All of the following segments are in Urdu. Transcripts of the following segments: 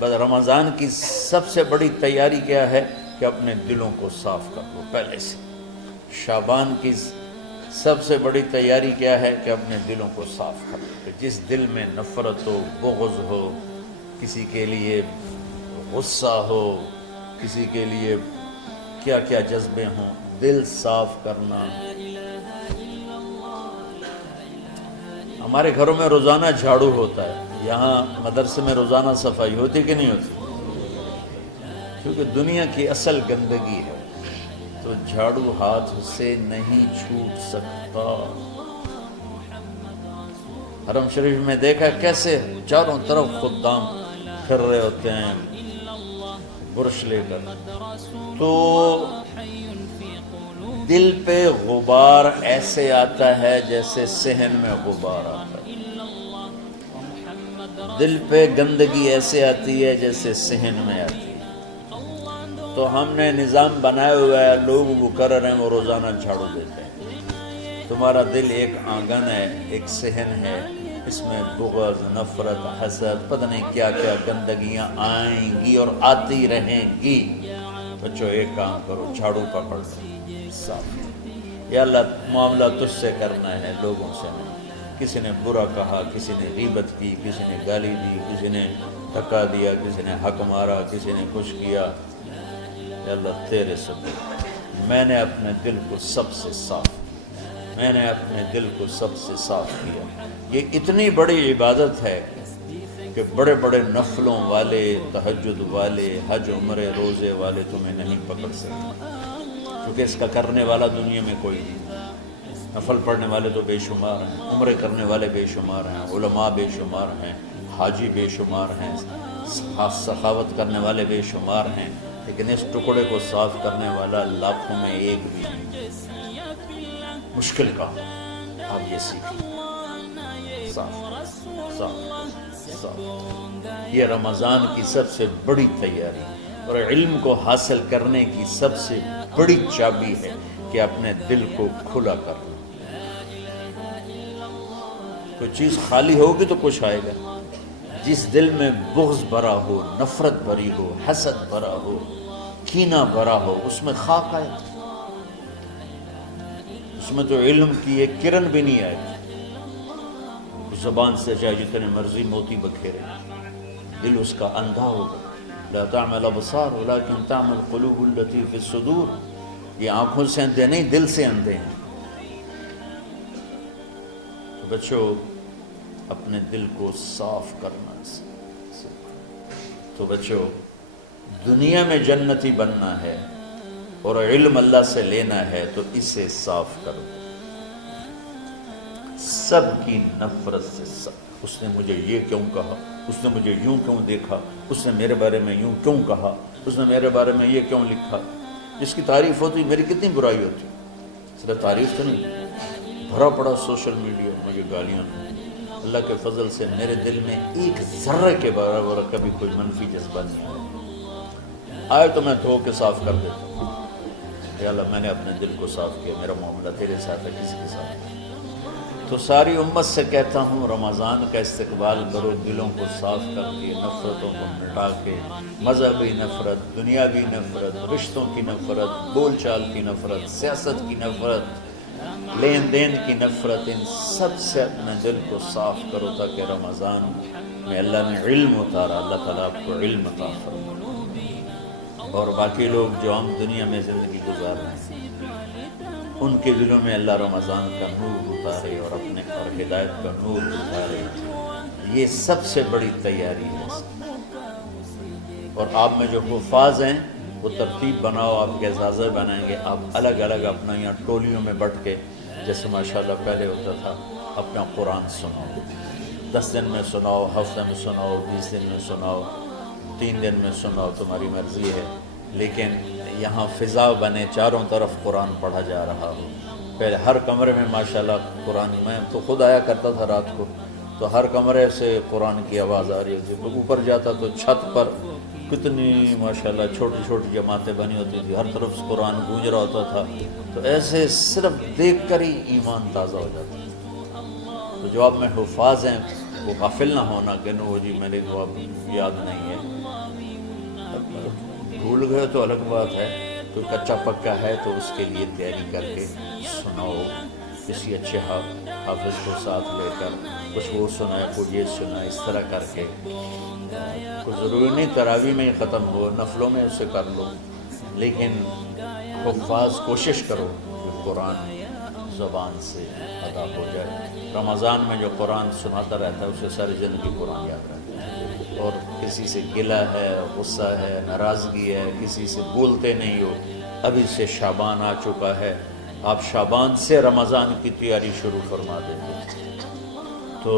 بس رمضان کی سب سے بڑی تیاری کیا ہے کہ اپنے دلوں کو صاف کر لو پہلے سے۔ شعبان کی سب سے بڑی تیاری کیا ہے کہ اپنے دلوں کو صاف کر لو، کہ جس دل میں نفرت ہو، بغض ہو، کسی کے لیے غصہ ہو، کسی کے لیے کیا کیا جذبے ہوں، دل صاف کرنا۔ ہمارے گھروں میں روزانہ جھاڑو ہوتا ہے، یہاں مدرسے میں روزانہ صفائی ہوتی کہ نہیں ہوتی؟ کیونکہ دنیا کی اصل گندگی ہے تو جھاڑو ہاتھ سے نہیں چھوٹ سکتا۔ حرم شریف میں دیکھا کیسے چاروں طرف خدام پھر رہے ہوتے ہیں برش لے کر، تو دل پہ غبار ایسے آتا ہے جیسے صحن میں غبار آتا ہے، دل پہ گندگی ایسے آتی ہے جیسے صحن میں آتی ہے۔ تو ہم نے نظام بنایا ہوا ہے، لوگ وہ کر رہے ہیں، وہ روزانہ جھاڑو دیتے ہیں۔ تمہارا دل ایک آنگن ہے، ایک صحن ہے، اس میں بغض، نفرت، حسد، پتہ نہیں کیا کیا گندگیاں آئیں گی اور آتی رہیں گی۔ بچوں ایک کام کرو، جھاڑو پکڑ لو، صاف۔ یا اللہ معاملہ تجھ سے کرنا ہے، لوگوں سے نہیں۔ کسی نے برا کہا، کسی نے غیبت کی، کسی نے گالی دی، کسی نے دھکا دیا، کسی نے حق مارا، کسی نے کچھ کیا، یا اللہ تیرے سبب میں نے اپنے دل کو سب سے صاف کیا، میں نے اپنے دل کو سب سے صاف کیا۔ یہ اتنی بڑی عبادت ہے کہ بڑے بڑے نفلوں والے، تہجد والے، حج عمرے روزے والے تمہیں نہیں پکڑ سکتے، کیونکہ اس کا کرنے والا دنیا میں کوئی نہیں۔ نفل پڑھنے والے تو بے شمار ہیں، عمرے کرنے والے بے شمار ہیں، علماء بے شمار ہیں، حاجی بے شمار ہیں، سخاوت کرنے والے بے شمار ہیں، لیکن اس ٹکڑے کو صاف کرنے والا لاکھوں میں ایک بھی نہیں۔ مشکل کام، آپ یہ سیکھیں، صاف صاف صاف۔ یہ رمضان کی سب سے بڑی تیاری اور علم کو حاصل کرنے کی سب سے بڑی چابی ہے کہ اپنے دل کو کھلا کر لو۔ کوئی چیز خالی ہوگی تو کچھ آئے گا۔ جس دل میں بغض بھرا ہو، نفرت بھری ہو، حسد بھرا ہو، کینہ بھرا ہو، اس میں خاک آئے، اس میں تو علم کی ایک کرن بھی نہیں آئے گی۔ زبان سے چاہے جتنے مرضی موتی بکھیرے، دل اس کا اندھا ہوگا۔ لا تعمل ابصار ولكن تعمل القلوب التي في الصدور۔ یہ آنکھوں سے اندھے نہیں، دل سے اندھے ہیں۔ تو بچوں اپنے دل کو صاف کرنا سیکھو۔ تو بچوں دنیا میں جنتی بننا ہے اور علم اللہ سے لینا ہے تو اسے صاف کر دو، سب کی نفرت سے صاف۔ اس نے مجھے یہ کیوں کہا، اس نے مجھے یوں کیوں دیکھا، اس نے میرے بارے میں یوں کیوں کہا، اس نے میرے بارے میں یہ کیوں لکھا۔ جس کی تعریف ہوتی میری کتنی برائی ہوتی، صرف تعریف تو نہیں، بھرا پڑا سوشل میڈیا مجھے گالیاں۔ اللہ کے فضل سے میرے دل میں ایک ذرے کے برابر کبھی کوئی منفی جذبہ نہیں آئے تو میں دھو کے صاف کر دیتا ہوں۔ یا اللہ میں نے اپنے دل کو صاف کیا، میرا معاملہ تیرے ساتھ ہے، کسی کے ساتھ نہیں۔ تو ساری امت سے کہتا ہوں رمضان کا استقبال کرو، دلوں کو صاف کر کے، نفرتوں کو مٹا کے، مذہبی نفرت، دنیاوی نفرت، رشتوں کی نفرت، بول چال کی نفرت، سیاست کی نفرت، لین دین کی نفرت، ان سب سے اپنے دل کو صاف کرو تاکہ رمضان میں اللہ نے علم اتارا، اللہ تعالیٰ آپ کو علم عطا فرمائے، اور باقی لوگ جو ہم دنیا میں زندگی گزار رہے ہیں ان کے دلوں میں اللہ رمضان کا نور اتارے اور اپنے اور ہدایت کا نور اتارے۔ یہ سب سے بڑی تیاری ہے۔ اور آپ میں جو حفاظ ہیں وہ ترتیب بناؤ، آپ کے اعزازے بنائیں گے، آپ الگ الگ اپنا یہاں ٹولیوں میں بٹ کے، جیسے ماشاءاللہ پہلے ہوتا تھا، اپنا قرآن سناؤ، 10 دن میں سناؤ، ہفتہ میں سناؤ، 20 دن میں سناؤ، 3 دن میں سناؤ، تمہاری مرضی ہے، لیکن یہاں فضا بنے، چاروں طرف قرآن پڑھا جا رہا ہو۔ پہلے ہر کمرے میں ماشاءاللہ قرآن، میں تو خود آیا کرتا تھا رات کو، تو ہر کمرے سے قرآن کی آواز آ رہی ہوتی، اوپر جاتا تو چھت پر کتنی ماشاءاللہ چھوٹی چھوٹی جماعتیں بنی ہوتی تھی، ہر طرف سے قرآن گونج رہا ہوتا تھا، تو ایسے صرف دیکھ کر ہی ایمان تازہ ہو جاتا تھا۔ تو جو آپ میں حفاظ ہیں وہ غافل نہ ہونا کہ نو جی میرے کو اب یاد نہیں ہے، بھول گئے تو الگ بات ہے، کوئی کچا پکا ہے تو اس کے لیے تیاری کر کے سناؤ، کسی اچھے حافظ کو ساتھ لے کر کچھ وہ سنائے، کچھ یہ سنائے، اس طرح کر کے. کوئی ضروری نہیں تراویح میں ہی ختم ہو، نفلوں میں اسے کر لو، لیکن حفاظ کوشش کرو کہ قرآن زبان سے ادا ہو جائے. رمضان میں جو قرآن سناتا رہتا ہے اسے ساری زندگی قرآن یاد رہتا ہے. اور کسی سے گلہ ہے، غصہ ہے، ناراضگی ہے، کسی سے بولتے نہیں ہو. ابھی سے شعبان آ چکا ہے، آپ شعبان سے رمضان کی تیاری شروع فرما دیتے. تو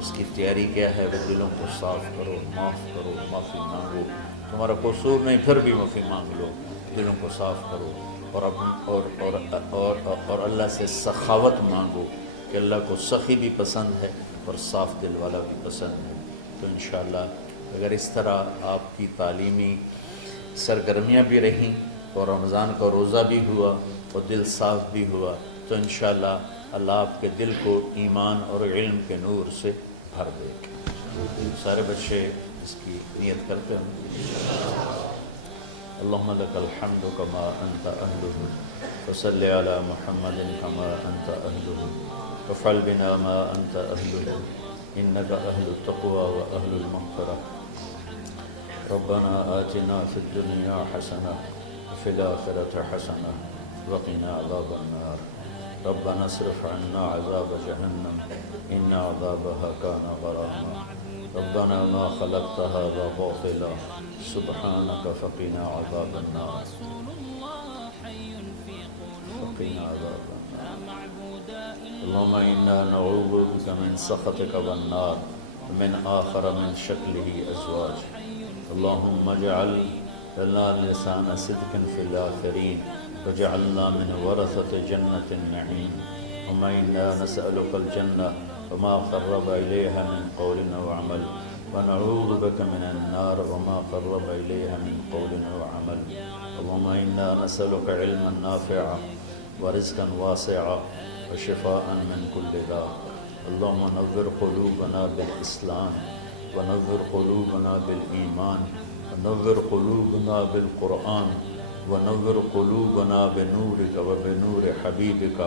اس کی تیاری کیا ہے؟ وہ دلوں کو صاف کرو، معاف کرو، معافی مانگو. تمہارا قصور نہیں پھر بھی معافی مانگ لو، دلوں کو صاف کرو. اور اللہ سے سخاوت مانگو کہ اللہ کو سخی بھی پسند ہے اور صاف دل والا بھی پسند ہے. تو انشاءاللہ اگر اس طرح آپ کی تعلیمی سرگرمیاں بھی رہیں اور رمضان کا روزہ بھی ہوا اور دل صاف بھی ہوا تو انشاءاللہ اللہ آپ کے دل کو ایمان اور علم کے نور سے بھر دے. سارے بچے اس کی نیت کرتے ہیں. اللهم لك الحمد كما أنت أهله وصل على محمد كما أنت أهله وفعل بنا ما أنت أهله إنك أهل التقوى وأهل المغفرة. ربنا آتنا في الدنيا حسنة وفي الآخرة حسنة وقنا عذاب النار. ربنا اصرف عنا عذاب جهنم إن عذابها كان غراما. ربنا ما خلقت هذا باطلا سبحانك فقنا عذاب النار. فقنا عذاب النار. اللهم إنا نعوذ بك من سخطك والنار ومن آخر من شكله أزواج. اللهم اجعل لنا لسان صدق في الآخرين وجعلنا من ورثة جنة النعيم. اللهم إنا نسألك الجنة وما قرب إليها من قول أو عمل ونعوذ بك من النار وما قرب إليها من قول أو عمل. اللهم إنا نسألك علما نافعا ورزقا واسعا وشفاء من كل داء. اللهم نور قلوبنا بالإسلام ونور قلوبنا بالإيمان ونور قلوبنا بالقرآن ونور قلوبنا بنورك وبنور حبيبك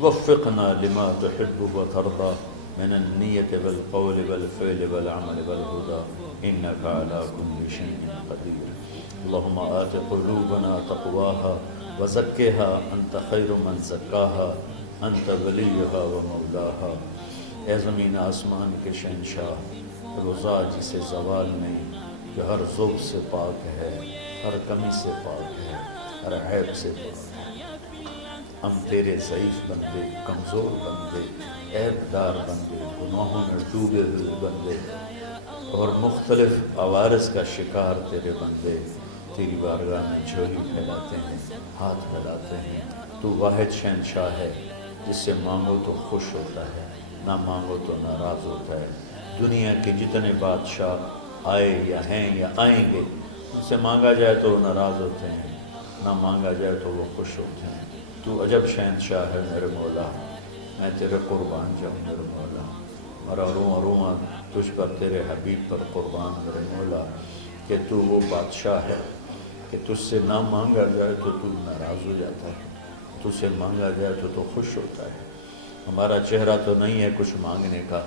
ووفقنا لما تحب وترضى من النية والقول والفعل والعمل والهدى إنك على كل شيء قدير. اللهم آت قلوبنا تقواها وزكها أنت خير من زكاها أنت وليها ومولاها. اے زمین آسمان کے شہنشاہ، روزہ جسے زوال نہیں، جو ہر ذوب سے پاک ہے، ہر کمی سے پاک ہے، ہر عیب سے پاک ہے. ہم تیرے ضعیف بندے، کمزور بندے، عیب دار بندے، گناہوں میں ڈوبے ہوئے بندے اور مختلف عوارض کا شکار تیرے بندے تیری بارگاہ میں جھولی پھیلاتے ہیں، ہاتھ پھیلاتے ہیں. تو واحد شہنشاہ ہے جس سے مانگو تو خوش ہوتا ہے، نہ مانگو تو ناراض ہوتا ہے. دنیا کے جتنے بادشاہ آئے یا ہیں یا آئیں گے، ان سے مانگا جائے تو وہ ناراض ہوتے ہیں، نہ مانگا جائے تو وہ خوش ہوتے ہیں. تو عجب شہنشاہ ہے میرے مولا، میں تیرے قربان جاؤں میرے مولا. اور روما تجھ پر، تیرے حبیب پر قربان میرے مولا، کہ تو وہ بادشاہ ہے کہ تجھ سے نہ مانگا جائے تو تو ناراض ہو جاتا ہے، تجھ سے مانگا جائے تو خوش ہوتا ہے. ہمارا چہرہ تو نہیں ہے کچھ مانگنے کا،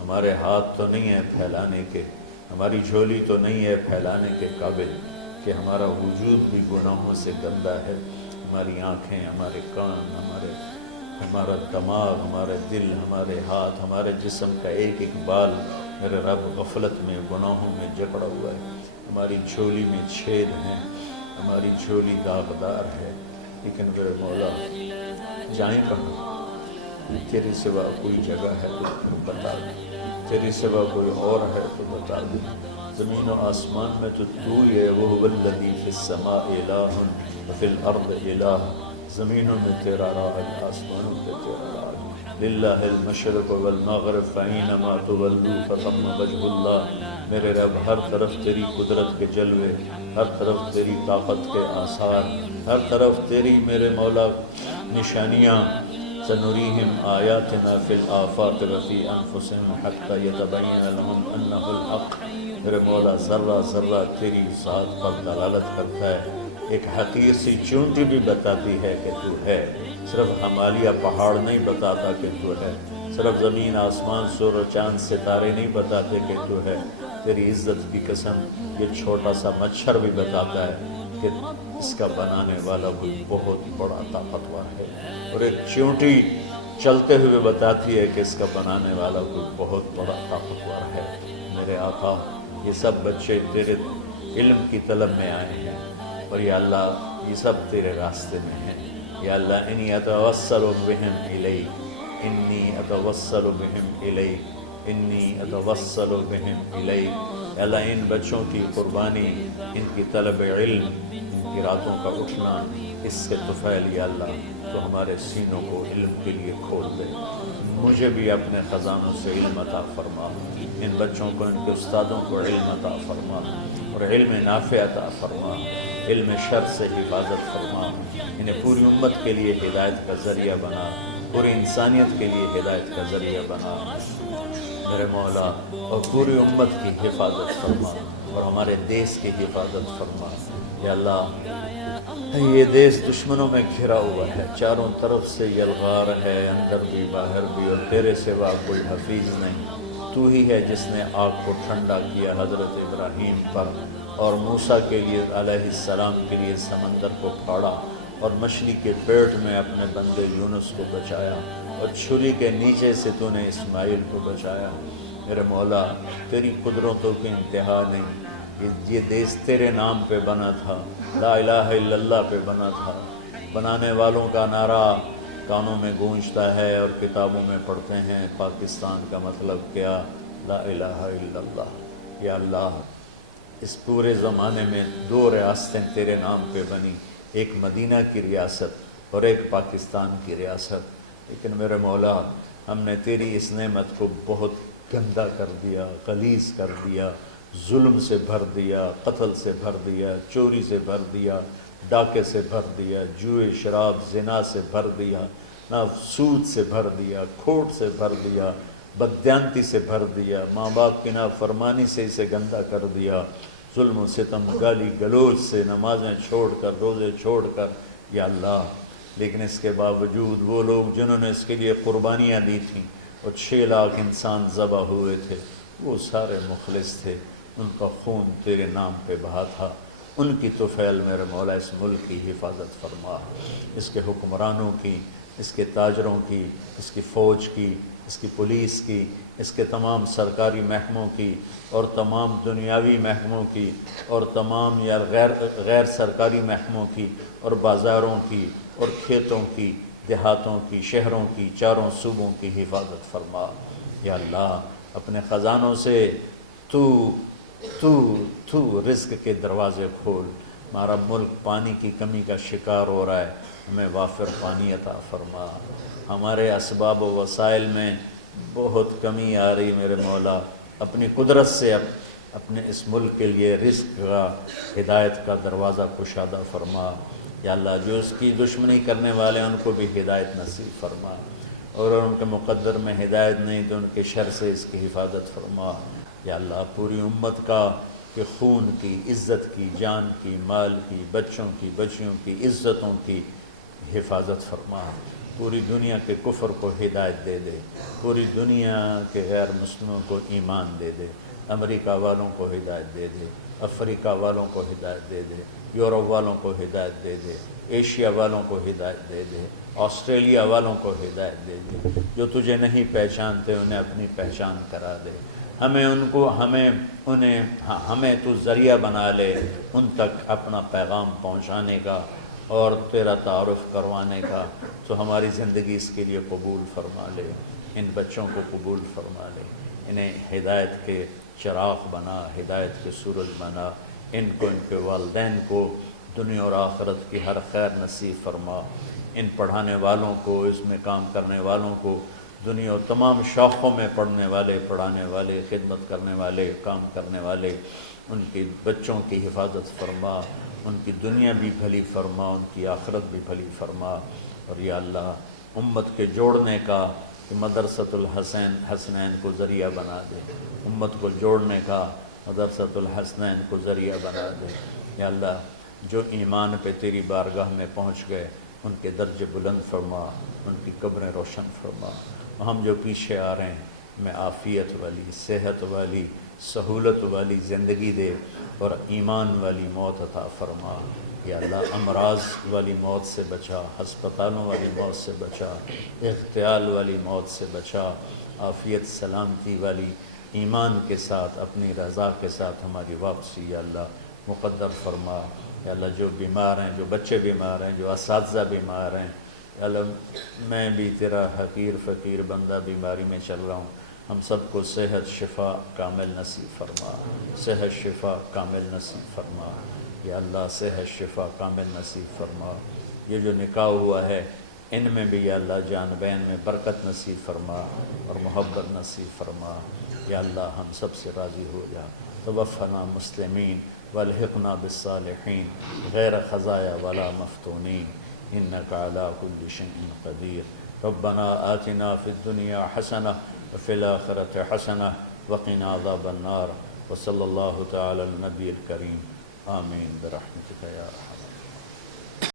ہمارے ہاتھ تو نہیں ہے پھیلانے کے، ہماری جھولی تو نہیں ہے پھیلانے کے قابل، کہ ہمارا وجود بھی گناہوں سے گندا ہے. ہماری آنکھیں، ہمارے کان، ہمارا دماغ، ہمارے دل، ہمارے ہاتھ، ہمارے جسم کا ایک ایک بال میرے رب غفلت میں، گناہوں میں جکڑا ہوا ہے. ہماری جھولی میں چھید ہیں، ہماری جھولی داغدار ہے. لیکن میرے مولا جائیں کہاں؟ تیرے سوا کوئی جگہ ہے تو بتا دے، تیرے سوا کوئی اور ہے تو بتا دے. زمین و آسمان میں تو ہی ہے. وَهُوَ الَّذِي فِي السَّمَاءِ إِلَٰهٌ وَفِي الْأَرْضِ إِلَٰهٌ. زمینوں میں تیرا راج، آسمانوں میں تیرا راج. لِلَّهِ الْمَشْرِقُ وَالْمَغْرِبُ فَأَيْنَمَا تُوَلُّوا فَثَمَّ وَجْهُ اللَّهِ. میرے رب ہر طرف تیری قدرت کے جلوے، ہر طرف تیری طاقت کے آثار، ہر طرف تیری میرے مولا نشانیاں. سنريهم آياتنا في الآفاق وفي أنفسهم حتى يتبين لهم أنه الحق میرے مولا ذرہ ذرہ تیری ذات پر دلالت کرتا ہے، ایک حقیر سی چونٹی بھی بتاتی ہے کہ تو ہے، صرف ہمالیہ پہاڑ نہیں بتاتا کہ تو ہے، صرف زمین آسمان سور و چاند ستارے نہیں بتاتے کہ تو ہے، تیری عزت کی قسم یہ چھوٹا سا مچھر بھی بتاتا ہے کہ اس کا بنانے والا کوئی بہت بڑا طاقتور ہے، اور ایک چونٹی چلتے ہوئے بتاتی ہے کہ اس کا بنانے والا کوئی بہت بڑا طاقتور ہے۔ میرے آقا، یہ سب بچے تیرے علم کی طلب میں آئے ہیں، اور یا اللہ یہ سب تیرے راستے میں ہیں۔ یا اللہ انی اتوسل بہم الیک، انی اتوسل بہم الیک، انی اتوسل بہم الیک۔ یا اللہ ان بچوں کی قربانی، ان کی طلب علم، ان کی راتوں کا اٹھنا، اس سے طفیل یا اللہ تو ہمارے سینوں کو علم کے لیے کھول دے۔ مجھے بھی اپنے خزانوں سے علم عطا فرما، ان بچوں کو، ان کے استادوں کو علم عطا فرما، اور علم نافع عطا فرما، علم شر سے حفاظت فرما، انہیں پوری امت کے لیے ہدایت کا ذریعہ بنا، پوری انسانیت کے لیے ہدایت کا ذریعہ بنا میرے مولا، اور پوری امت کی حفاظت فرما، اور ہمارے دیس کی حفاظت فرما۔ یا اللہ یہ دیس دشمنوں میں گھرا ہوا ہے، چاروں طرف سے یلغار ہے، اندر بھی باہر بھی، اور تیرے سوا کوئی حفیظ نہیں۔ تو ہی ہے جس نے آگ کو ٹھنڈا کیا حضرت ابراہیم پر، اور موسیٰ کے لیے علیہ السلام کے لیے سمندر کو پھاڑا، اور مچھلی کے پیٹ میں اپنے بندے یونس کو بچایا، اور چھری کے نیچے سے تو نے اسماعیل کو بچایا۔ میرے مولا تیری قدرتوں کی انتہا نہیں، یہ دیس تیرے نام پہ بنا تھا، لا الہ الا اللہ پہ بنا تھا۔ بنانے والوں کا نعرہ کانوں میں گونجتا ہے اور کتابوں میں پڑھتے ہیں، پاکستان کا مطلب کیا؟ لا الہ الا اللہ۔ یا اللہ اس پورے زمانے میں 2 ریاستیں تیرے نام پہ بنی، ایک مدینہ کی ریاست اور ایک پاکستان کی ریاست، لیکن میرے مولا ہم نے تیری اس نعمت کو بہت گندا کر دیا، غلیظ کر دیا، ظلم سے بھر دیا، قتل سے بھر دیا، چوری سے بھر دیا، ڈاکے سے بھر دیا، جوئے شراب زنا سے بھر دیا، نہ سود سے بھر دیا، کھوٹ سے بھر دیا، بددیانتی سے بھر دیا، ماں باپ کی نافرمانی سے اسے گندا کر دیا، ظلم و ستم، گالی گلوچ سے، نمازیں چھوڑ کر، روزے چھوڑ کر، یا اللہ لیکن اس کے باوجود وہ لوگ جنہوں نے اس کے لیے قربانیاں دی تھیں، اور 6 لاکھ انسان ذبح ہوئے تھے، وہ سارے مخلص تھے، ان کا خون تیرے نام پہ بہا تھا۔ ان کی طفیل میرے مولا اس ملک کی حفاظت فرما، اس کے حکمرانوں کی، اس کے تاجروں کی، اس کی فوج کی، اس کی پولیس کی، اس کے تمام سرکاری محکموں کی، اور تمام دنیاوی محکموں کی، اور تمام یا غیر سرکاری محکموں کی، اور بازاروں کی، اور کھیتوں کی، دیہاتوں کی، شہروں کی، چاروں صوبوں کی حفاظت فرما۔ یا اللہ اپنے خزانوں سے تو رزق کے دروازے کھول۔ ہمارا ملک پانی کی کمی کا شکار ہو رہا ہے، ہمیں وافر پانی عطا فرما۔ ہمارے اسباب و وسائل میں بہت کمی آ رہی میرے مولا، اپنی قدرت سے اپنے اس ملک کے لیے رزق کا، ہدایت کا دروازہ کشادہ فرما۔ یا اللہ جو اس کی دشمنی کرنے والے ہیں ان کو بھی ہدایت نصیب فرما، اور ان کے مقدر میں ہدایت نہیں تو ان کے شر سے اس کی حفاظت فرما۔ یا اللہ پوری امت کا کہ خون کی، عزت کی، جان کی، مال کی، بچوں کی، بچیوں کی، عزتوں کی حفاظت فرما۔ پوری دنیا کے کفر کو ہدایت دے دے، پوری دنیا کے غیر مسلموں کو ایمان دے دے، امریکہ والوں کو ہدایت دے دے، افریقہ والوں کو ہدایت دے دے، یورپ والوں کو ہدایت دے دے، ایشیا والوں کو ہدایت دے دے، آسٹریلیا والوں کو ہدایت دے دے، جو تجھے نہیں پہچانتے انہیں اپنی پہچان کرا دے۔ ہمیں تو ذریعہ بنا لے ان تک اپنا پیغام پہنچانے کا اور تیرا تعارف کروانے کا، تو ہماری زندگی اس کے لیے قبول فرما لے، ان بچوں کو قبول فرما لے، انہیں ہدایت کے چراغ بنا، ہدایت کے سورج بنا، ان کو، ان کے والدین کو دنیا اور آخرت کی ہر خیر نصیب فرما، ان پڑھانے والوں کو، اس میں کام کرنے والوں کو، دنیا اور تمام شاخوں میں پڑھنے والے، پڑھانے والے، خدمت کرنے والے، کام کرنے والے، ان کے بچوں کی حفاظت فرما، ان کی دنیا بھی بھلی فرما، ان کی آخرت بھی بھلی فرما۔ اور یا اللہ امت کے جوڑنے کا کہ مدرسۃ الحسنین کو ذریعہ بنا دے، امت کو جوڑنے کا مدرسۃ الحسنین کو ذریعہ بنا دے۔ یا اللہ جو ایمان پہ تیری بارگاہ میں پہنچ گئے ان کے درجے بلند فرما، ان کی قبریں روشن فرما۔ ہم جو پیچھے آ رہے ہیں میں عافیت والی، صحت والی، سہولت والی زندگی دے اور ایمان والی موت عطا فرما۔ یا اللہ امراض والی موت سے بچا، ہسپتالوں والی موت سے بچا، اغتیال والی موت سے بچا، عافیت سلامتی والی ایمان کے ساتھ اپنی رضا کے ساتھ ہماری واپسی یا اللہ مقدر فرما۔ یا اللہ جو بیمار ہیں، جو بچے بیمار ہیں، جو اساتذہ بیمار ہیں، یا اللہ میں بھی تیرا حقیر فقیر بندہ بیماری میں چل رہا ہوں، ہم سب کو صحت شفا کامل نصیب فرما، صحت شفا کامل نصیب فرما۔ یا اللہ صحت شفا کامل نصیب فرما۔ یہ جو نکاح ہوا ہے ان میں بھی یا اللہ جان بین میں برکت نصیب فرما اور محبت نصیب فرما۔ یا اللہ ہم سب سے راضی ہو جا۔ توفنا مسلمین والحقنا بالصالحین غیر خزایا ولا مفتونین انک علی کل شیء قدیر۔ ربنا آتنا فی الدنیا حسنہ وفی الآخرۃ حسنہ وقنا عذاب النار۔ وصلی اللہ تعالی علی النبی الکریم آمین برحمتک یا ارحم۔